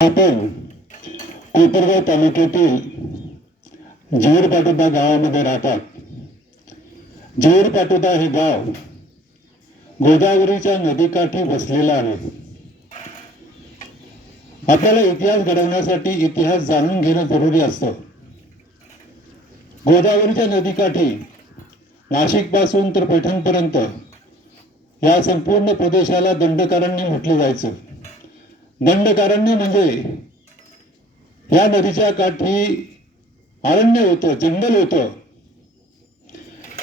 आपण कोपरगाव तालुक्यातील जेऊर पाटोदा गावामध्ये राहतात. जेऊर पाटोदा हे गाव गोदावरीच्या नदीकाठी वसलेलं आहे. आपल्याला इतिहास घडवण्यासाठी इतिहास जाणून घेणं जरुरी असतं. गोदावरीच्या नदीकाठी नाशिकपासून तर पैठणपर्यंत या संपूर्ण प्रदेशाला दंडकारण्य म्हटलं जायचं. दंडकारण्य म्हणजे या नदीच्या काठी अरण्य होतं जंगल होतं.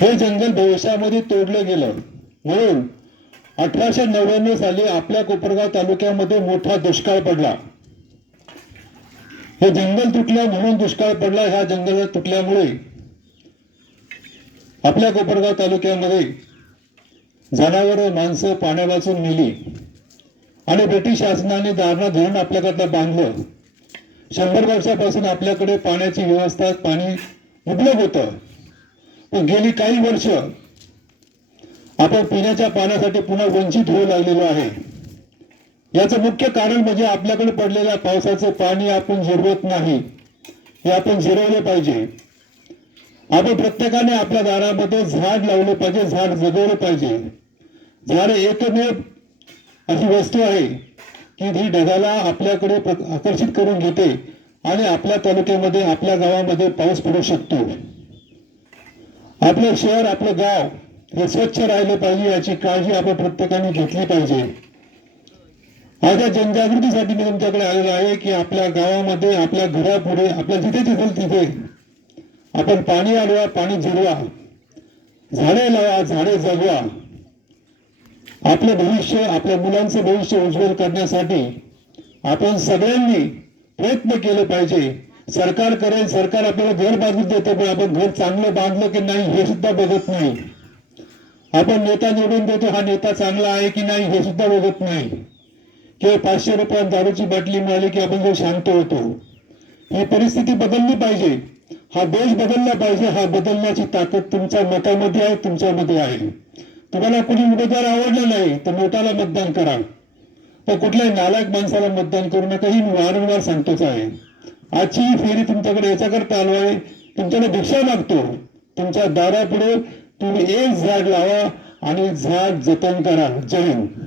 हे जंगल भविष्यामध्ये तोडलं गेलं. म्हणून अठराशे नव्याण्णव साली आपल्या कोपरगाव तालुक्यामध्ये मोठा दुष्काळ पडला. हे जंगल तुटलं म्हणून दुष्काळ पडला. ह्या जंगल तुटल्यामुळे आपल्या कोपरगाव तालुक्यामध्ये जनावर माणसं पाण्या वाचून आणि ब्रिटिश शासनाने दारणा धरण आपल्याकडनं बांधलं. शंभर वर्षापासून आपल्याकडे पाण्याची व्यवस्था पाणी उपलब्ध होतं. पण गेली काही वर्ष आपण पिण्याच्या पाण्यासाठी पुन्हा वंचित होऊ लागलेलो आहे. याचं मुख्य कारण म्हणजे आपल्याकडे पडलेल्या पावसाचं पाणी आपण जिरवत नाही. हे आपण जिरवलं पाहिजे. आपण प्रत्येकाने आपल्या दारामध्ये झाड लावलं पाहिजे झाड जगवलं पाहिजे. झाड एकमेव अशी वस्तू आहे की ही ढगाला आपल्याकडे आकर्षित करून घेते आणि आपल्या तालुक्यामध्ये आपल्या गावामध्ये पाऊस पडू शकतो. आपलं शहर आपलं गाव हे स्वच्छ राहिलं पाहिजे याची काळजी आपण प्रत्येकाने घेतली पाहिजे. आता जनजागृतीसाठी मी तुमच्याकडे आलेलो आहे की आपल्या गावामध्ये आपल्या घरापुढे आपल्या जिथे तिथे तिथे आपण पाणी आडवा पाणी जिरवा झाडे लावा झाडे जगवा. आपलं भविष्य आपल्या मुलांचं भविष्य उज्ज्वल करण्यासाठी आपण सगळ्यांनी प्रयत्न केले पाहिजे. सरकार करेल सरकार आपल्याला घर बांधून देते पण आपण घर चांगलं बांधलं की नाही हे सुद्धा बघत नाही. आपण नेता निवडून देतो हा नेता चांगला आहे की नाही हे सुद्धा बघत नाही. किंवा पाचशे रुपयात दारूची बाटली मिळाली की आपण जो शांत होतो. ही परिस्थिती बदलली पाहिजे. हा देश बदलला पाहिजे हा बदलण्याची ताकद तुमच्या मतामध्ये आहे तुमच्यामध्ये आहे. तुम्हाला कुणी उमेदवार आवडला नाही तर नोटाला मतदान करा. तर कुठल्याही नालायक माणसाला मतदान करू नका ही वारंवार सांगतोच आहे. आजची ही फेरी तुमच्याकडे याच्याकरता आलो आहे. तुमच्याकडे भिक्षा मागतो. तुमच्या दारापुढे तुम्ही एक झाड लावा आणि झाड जतन करा. जय हिंद.